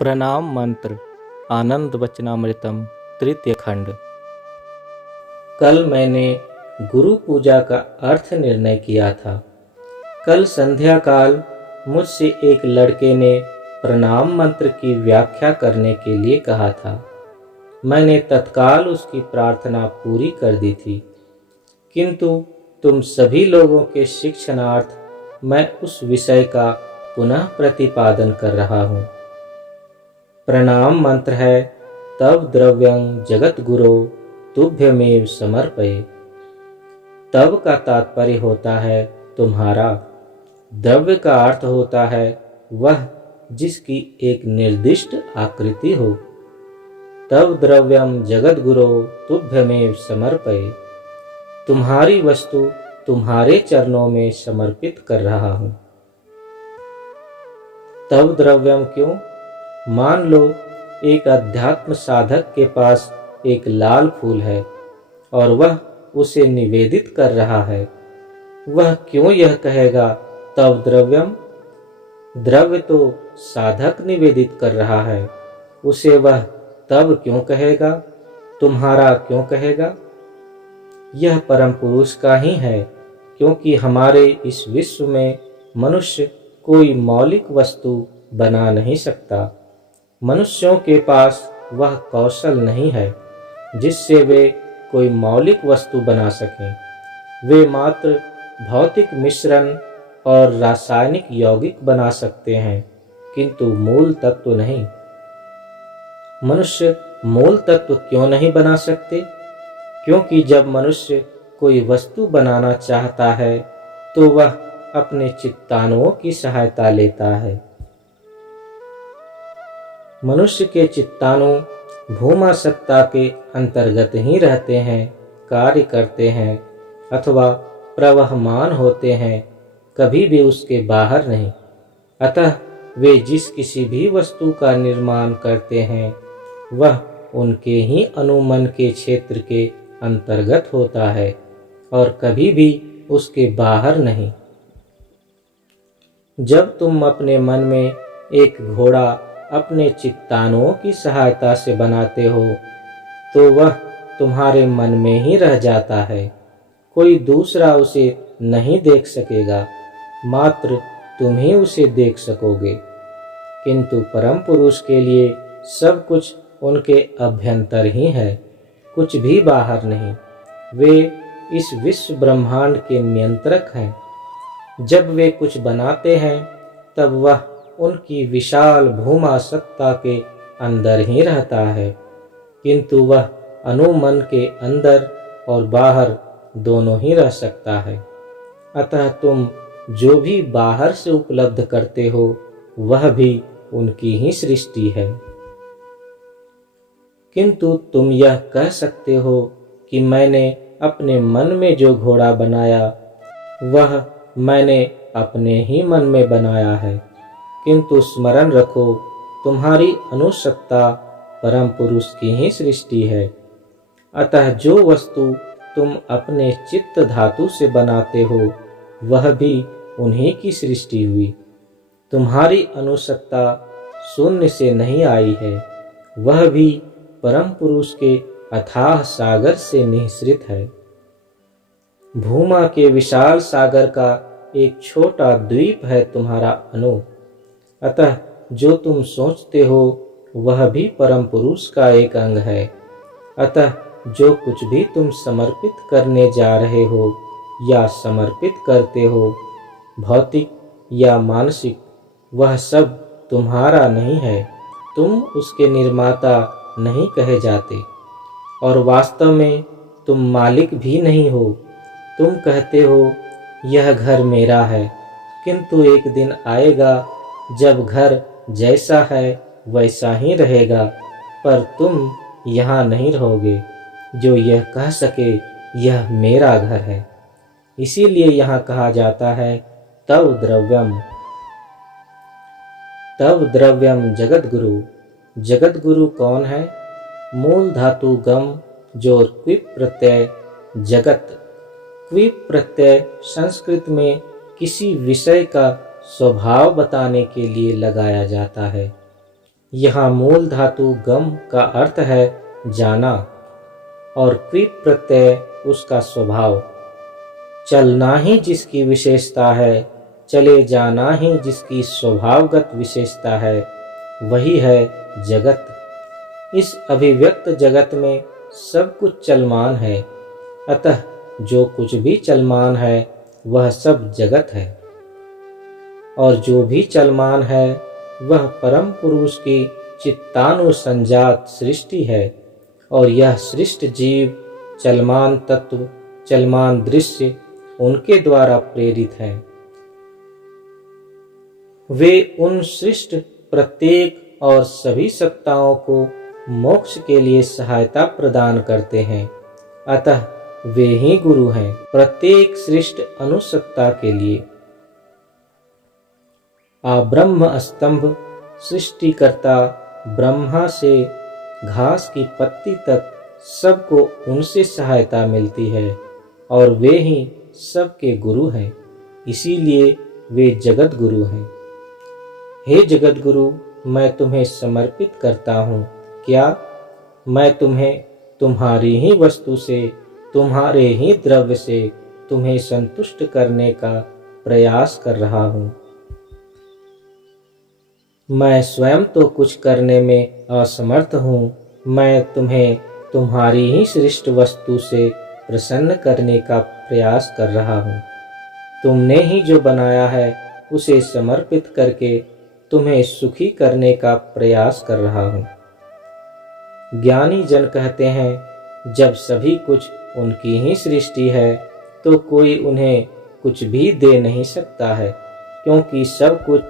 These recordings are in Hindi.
प्रणाम मंत्र आनंद वचनामृतम तृतीय खंड। कल मैंने गुरु पूजा का अर्थ निर्णय किया था। कल संध्या काल मुझसे एक लड़के ने प्रणाम मंत्र की व्याख्या करने के लिए कहा था। मैंने तत्काल उसकी प्रार्थना पूरी कर दी थी, किंतु तुम सभी लोगों के शिक्षणार्थ मैं उस विषय का पुनः प्रतिपादन कर रहा हूँ। प्रणाम मंत्र है, तव द्रव्यं जगत गुरो तुभ्यमेव समर्पये। तव का तात्पर्य होता है तुम्हारा। द्रव्य का अर्थ होता है वह जिसकी एक निर्दिष्ट आकृति हो। तव द्रव्यं जगत गुरो तुभ्यमेव समर्पये। तुम्हारी वस्तु तुम्हारे चरणों में समर्पित कर रहा हूँ। तव द्रव्यम क्यों? मान लो एक अध्यात्म साधक के पास एक लाल फूल है और वह उसे निवेदित कर रहा है। वह क्यों यह कहेगा तव द्रव्यम? द्रव्य तो साधक निवेदित कर रहा है, उसे वह तब क्यों कहेगा, तुम्हारा क्यों कहेगा? यह परम पुरुष का ही है, क्योंकि हमारे इस विश्व में मनुष्य कोई मौलिक वस्तु बना नहीं सकता। मनुष्यों के पास वह कौशल नहीं है जिससे वे कोई मौलिक वस्तु बना सकें। वे मात्र भौतिक मिश्रण और रासायनिक यौगिक बना सकते हैं, किंतु मूल तत्व नहीं। मनुष्य मूल तत्व क्यों नहीं बना सकते? क्योंकि जब मनुष्य कोई वस्तु बनाना चाहता है तो वह अपने चित्तानुओं की सहायता लेता है। मनुष्य के चित्तानु भूमा सत्ता के अंतर्गत ही रहते हैं, कार्य करते हैं अथवा प्रवहमान होते हैं, कभी भी उसके बाहर नहीं। अतः वे जिस किसी भी वस्तु का निर्माण करते हैं वह उनके ही अनुमन के क्षेत्र के अंतर्गत होता है और कभी भी उसके बाहर नहीं। जब तुम अपने मन में एक घोड़ा अपने चित्तानुओं की सहायता से बनाते हो तो वह तुम्हारे मन में ही रह जाता है। कोई दूसरा उसे नहीं देख सकेगा, मात्र तुम ही उसे देख सकोगे। किंतु परम पुरुष के लिए सब कुछ उनके अभ्यंतर ही है, कुछ भी बाहर नहीं। वे इस विश्व ब्रह्मांड के नियंत्रक हैं। जब वे कुछ बनाते हैं तब वह उनकी विशाल भूमा सत्ता के अंदर ही रहता है, किंतु वह अनुमन के अंदर और बाहर दोनों ही रह सकता है। अतः तुम जो भी बाहर से उपलब्ध करते हो वह भी उनकी ही सृष्टि है। किंतु तुम यह कह सकते हो कि मैंने अपने मन में जो घोड़ा बनाया वह मैंने अपने ही मन में बनाया है, किंतु स्मरण रखो तुम्हारी अनुसत्ता परम पुरुष की ही सृष्टि है। अतः जो वस्तु तुम अपने चित्त धातु से बनाते हो वह भी उन्हीं की सृष्टि हुई। तुम्हारी अनुसत्ता शून्य से नहीं आई है, वह भी परम पुरुष के अथाह सागर से निःसृत है। भूमा के विशाल सागर का एक छोटा द्वीप है तुम्हारा अनु। अतः जो तुम सोचते हो वह भी परम पुरुष का एक अंग है। अतः जो कुछ भी तुम समर्पित करने जा रहे हो या समर्पित करते हो, भौतिक या मानसिक, वह सब तुम्हारा नहीं है। तुम उसके निर्माता नहीं कहे जाते और वास्तव में तुम मालिक भी नहीं हो। तुम कहते हो यह घर मेरा है, किंतु एक दिन आएगा जब घर जैसा है वैसा ही रहेगा, पर तुम यहाँ नहीं रहोगे जो यह कह सके यह मेरा घर है। इसीलिए यहाँ कहा जाता है तव द्रव्यम। तव द्रव्यम जगत गुरु। जगत गुरु कौन है? मूल धातु गम जो क्विप प्रत्यय जगत। क्विप प्रत्यय संस्कृत में किसी विषय का स्वभाव बताने के लिए लगाया जाता है। यहाँ मूल धातु गम का अर्थ है जाना और क्रिप प्रत्यय उसका स्वभाव। चलना ही जिसकी विशेषता है, चले जाना ही जिसकी स्वभावगत विशेषता है, वही है जगत। इस अभिव्यक्त जगत में सब कुछ चलमान है, अतः जो कुछ भी चलमान है वह सब जगत है, और जो भी चलमान है वह परम पुरुष की चित्तानुसंजात सृष्टि है। और यह सृष्ट जीव, चलमान तत्व, चलमान दृश्य उनके द्वारा प्रेरित हैं। वे उन सृष्ट प्रत्येक और सभी सत्ताओं को मोक्ष के लिए सहायता प्रदान करते हैं, अतः वे ही गुरु हैं प्रत्येक सृष्ट अनुसत्ता के लिए। आब्रह्म स्तंभ सृष्टिकर्ता ब्रह्मा से घास की पत्ती तक सबको उनसे सहायता मिलती है, और वे ही सबके गुरु हैं, इसीलिए वे जगत गुरु हैं। हे जगत गुरु, मैं तुम्हें समर्पित करता हूँ। क्या मैं तुम्हें तुम्हारी ही वस्तु से, तुम्हारे ही द्रव्य से तुम्हें संतुष्ट करने का प्रयास कर रहा हूँ? मैं स्वयं तो कुछ करने में असमर्थ हूँ। मैं तुम्हें तुम्हारी ही सृष्ट वस्तु से प्रसन्न करने का प्रयास कर रहा हूँ। तुमने ही जो बनाया है उसे समर्पित करके तुम्हें सुखी करने का प्रयास कर रहा हूँ। ज्ञानी जन कहते हैं, जब सभी कुछ उनकी ही सृष्टि है तो कोई उन्हें कुछ भी दे नहीं सकता है, क्योंकि सब कुछ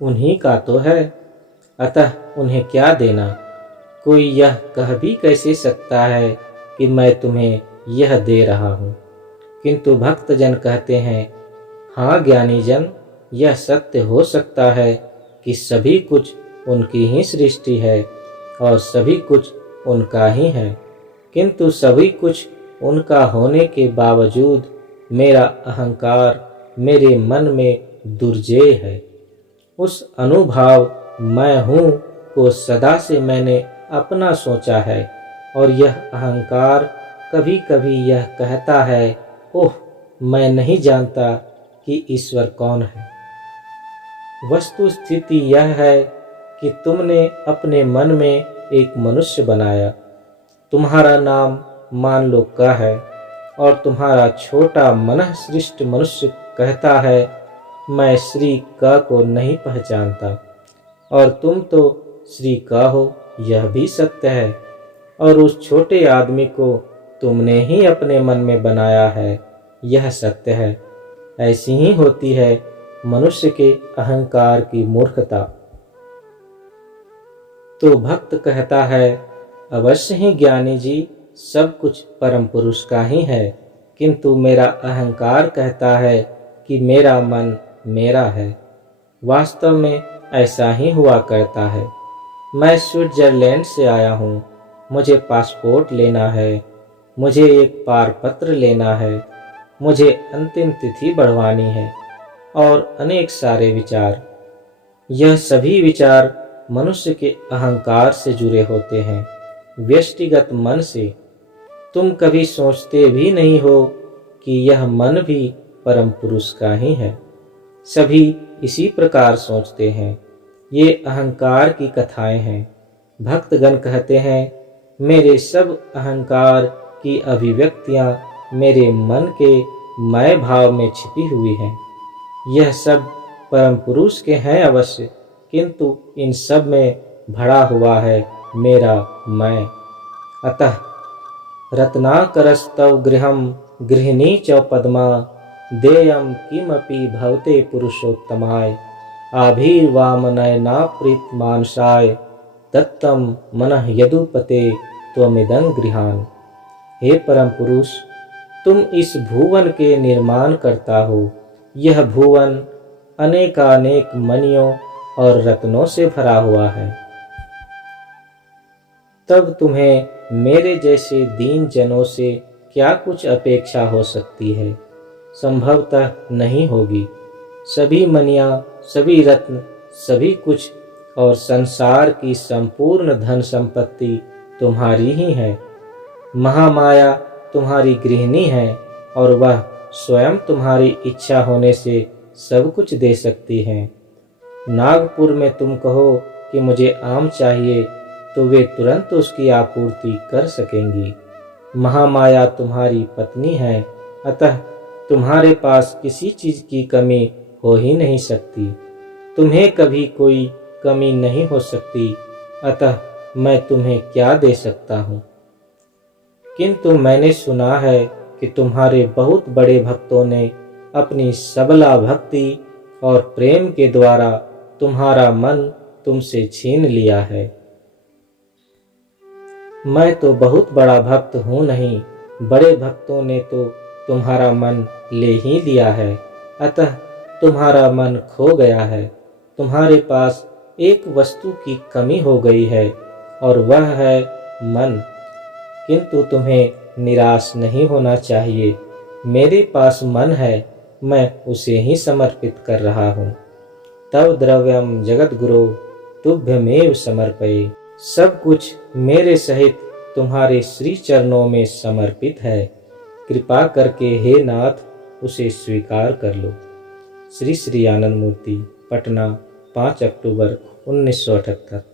उन्हीं का तो है, अतः उन्हें क्या देना। कोई यह कह भी कैसे सकता है कि मैं तुम्हें यह दे रहा हूँ। किंतु भक्त जन कहते हैं, हाँ ज्ञानी जन, यह सत्य हो सकता है कि सभी कुछ उनकी ही सृष्टि है और सभी कुछ उनका ही है, किंतु सभी कुछ उनका होने के बावजूद मेरा अहंकार मेरे मन में दुर्जेय है। उस अनुभाव मैं हूँ को सदा से मैंने अपना सोचा है, और यह अहंकार कभी कभी यह कहता है, ओह मैं नहीं जानता कि ईश्वर कौन है। वस्तु स्थिति यह है कि तुमने अपने मन में एक मनुष्य बनाया। तुम्हारा नाम मान लो क है, और तुम्हारा छोटा मनः सृष्ट मनुष्य कहता है, मैं श्री क को नहीं पहचानता। और तुम तो श्री क हो, यह भी सत्य है, और उस छोटे आदमी को तुमने ही अपने मन में बनाया है, यह सत्य है। ऐसी ही होती है मनुष्य के अहंकार की मूर्खता। तो भक्त कहता है, अवश्य ही ज्ञानी जी, सब कुछ परम पुरुष का ही है, किंतु मेरा अहंकार कहता है कि मेरा मन मेरा है। वास्तव में ऐसा ही हुआ करता है। मैं स्विट्जरलैंड से आया हूँ, मुझे पासपोर्ट लेना है, मुझे एक पारपत्र लेना है, मुझे अंतिम तिथि बढ़वानी है, और अनेक सारे विचार। यह सभी विचार मनुष्य के अहंकार से जुड़े होते हैं, व्यष्टिगत मन से। तुम कभी सोचते भी नहीं हो कि यह मन भी परम पुरुष का ही है। सभी इसी प्रकार सोचते हैं। ये अहंकार की कथाएं हैं। भक्तगण कहते हैं, मेरे सब अहंकार की अभिव्यक्तियां मेरे मन के मैं भाव में छिपी हुई हैं। यह सब परम पुरुष के हैं अवश्य, किंतु इन सब में भरा हुआ है मेरा मैं। अतः रत्नाकरस्तव गृहं गृहिणी च पद्मा, देयं किमपि भवते पुरुषोत्तमाय, आभिर्वामनयना प्रीत मानसाय, दत्तम मनः यदुपते त्वमिदं गृहान। हे परम पुरुष, तुम इस भुवन के निर्माण करता हो। यह भुवन अनेकानेक मणियों और रत्नों से भरा हुआ है। तब तुम्हें मेरे जैसे दीन जनों से क्या कुछ अपेक्षा हो सकती है? संभवतः नहीं होगी। सभी मणियाँ, सभी रत्न, सभी कुछ और संसार की संपूर्ण धन संपत्ति तुम्हारी ही है। महामाया तुम्हारी गृहिणी है और वह स्वयं तुम्हारी इच्छा होने से सब कुछ दे सकती है। नागपुर में तुम कहो कि मुझे आम चाहिए तो वे तुरंत उसकी आपूर्ति कर सकेंगी। महामाया तुम्हारी पत्नी है, अतः तुम्हारे पास किसी चीज की कमी हो ही नहीं सकती। तुम्हें कभी कोई कमी नहीं हो सकती, अतः मैं तुम्हें क्या दे सकता हूँ। किंतु मैंने सुना है कि तुम्हारे बहुत बड़े भक्तों ने अपनी सबला भक्ति और प्रेम के द्वारा तुम्हारा मन तुमसे छीन लिया है। मैं तो बहुत बड़ा भक्त हूँ नहीं, बड़े भक्तों ने तो तुम्हारा मन ले ही लिया है, अतः तुम्हारा मन खो गया है। तुम्हारे पास एक वस्तु की कमी हो गई है और वह है मन। किंतु तुम्हें निराश नहीं होना चाहिए। मेरे पास मन है, मैं उसे ही समर्पित कर रहा हूँ। तव द्रव्यम जगत गुरो तुभ्यमेव समर्पये। सब कुछ मेरे सहित तुम्हारे श्री चरणों में समर्पित है। कृपा करके हे नाथ उसे स्वीकार कर लो। श्री श्री आनंद मूर्ति, पटना, 5 अक्टूबर 1978।